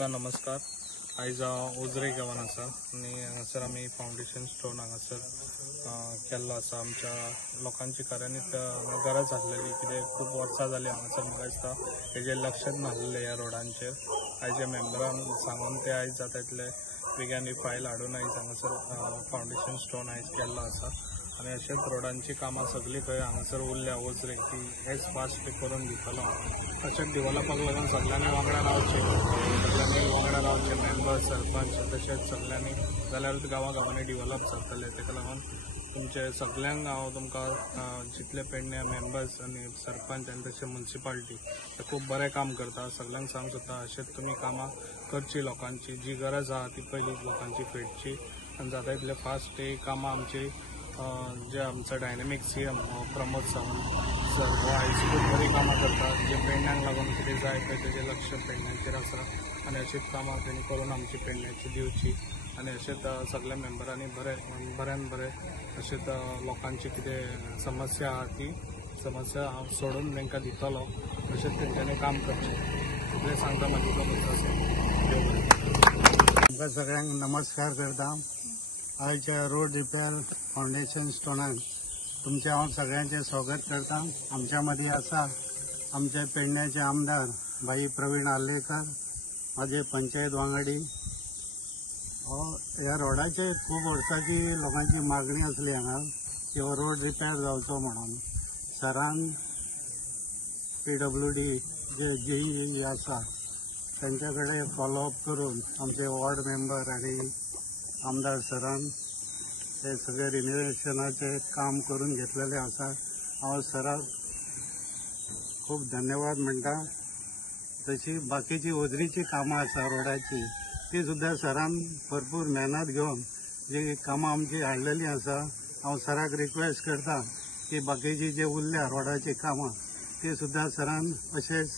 तुमका नमस्कार। आयज ओझरे गांवान आसा आनी हांगासर आमी फाउंडेशन स्टोन हांगासर केल्लो आसा। आमच्या लोकांची खऱ्यांनीच गरज आसलेली, कित्याक खूब वर्सां जाली हांगासर म्हाका दिसता हेजेर लक्षच नासलें ह्या रोडांचेर। आयज ह्या मेंबरान सांगून ते आयज जाता तितले बेग्यान फायल हाडून आयज हांगासर फाउंडेशन स्टोन आयज केल्लो आसा। आनी अशेंच रोडांची कामां सगळी खंय हांगासर उरल्या ओझरे ती हेच फास्ट करून दितलो। तशेंच डेव्हलपाक लागून सगळ्यांनी वांगडा रावचे मेंबर सरपंच तशेंच सगळ्यांनी, जाल्यारूच गांवांनी डेव्हलप जातले। ताका लागून तुमचे सगळ्यांक हांव तुमकां जितले पेडण्या मेंबर्स आनी सरपंच आनी तशें म्युनिसिपालिटी ते खूब बरें काम करता। सगळ्यांक सांग सोदता अशेंच तुमी कामां करची, लोकांची जी गरज आहा ती पयली लोकांची फेडची आनी जाता तितले फास्ट ही कामां आमची जे आमचो dynamic CM Pramod Sawant sir हो आयज खूब बरी कामां करता। जे पेडण्यांक लागून कितें जाय पळय तेजें लक्ष पेडण्यांचेर आसा आनी अशीच कामां तेणी करून आमची पेडण्याची दिवची आनी अशेंच सगळ्या मेंबरांनी बऱ्यान बरें अशेंच लोकांची कितें समस्या आहा ती समस्या हांव सोडून तांकां दितलो, अशेंच तेंच्यांनी काम करचें इतलें सांगता म्हाजी कबूल तुमकां सगळ्यांक नमस्कार करता। आयज रोड रिपेर फाउंडेशन स्टोनाक तुमचे हांव सगळ्यांचे स्वागत करता। आमच्या मदीं आसा आमचे पेडण्याचे आमदार भाई प्रवीण आर्लेकर, माझे पंचायत वांगडी। ह्या रोडाचे खूब वर्सांची लोकांची मागणी आसली हांगा की हो रोड रिपेर जावचो म्हणून। सरान PWD जे JE आसा त्यांच्या कडेन फॉलोअप करून आमचे वॉर्ड मेंबर आनी आमदार सरान हे सगळे रिनोव्हेशनाचे काम करून घेतलेले आसा। हांव सराक खूब धन्यवाद म्हणटा। तशी बाकीची ओझरीची कामां आसा रोडाची ती सुद्दां सरान भरपूर मेहनत घेवन जी कामां आमची हाडलेली आसा। हांव सराक रिक्वेस्ट करता की बाकीची जे उरल्या रोडाची कामां ती सुद्दां सरान अशेंच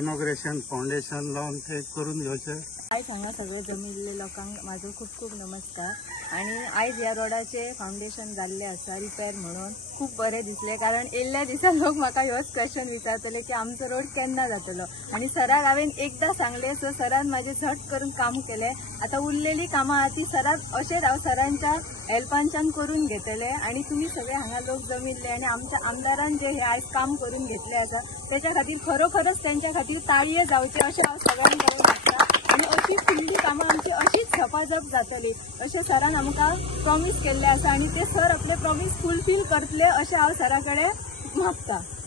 इनॉग्रेशन फाउंडेशन लावन ते करून घेवचे। आयज हांगा सगळे जमिल्ले लोकांक म्हाजो खूब खूब नमस्कार। आणि आयज ह्या रोडाचे फाउंडेशन जाल्ले आसा रिपेर म्हणून खूब बरें दिसलें, कारण येयल्ल्या दिसा लोक म्हाका ह्योच क्वेश्चन विचारतले की आमचो रोड केन्ना जातलो। आणि सराक हांवें एकदां सांगलें सो सरान म्हाजें झट करून काम केलें। आतां उरलेली कामां आहा ती सराक अशेंच हांव सरांच्या हेल्पांच्यान करून घेतले। आणि तुम्ही सगळे हांगा लोक जमिल्ले आणि आमच्या आमदारान जे हे आयज काम करून घेतले आसा त्याच्या खातीर खरोखरच त्यांच्या खातीर ताळयो जावचे अशें हांव सगळ्यांक कळून दिसता। आणि अशी फुडली कामां आमची अशीच झपाझप जातली अशें सरान आमकां प्रॉमिस केल्लें आसा आणि ते सर आपले प्रॉमिस फुलफील करतले अशें हांव सरा कडेन मागता।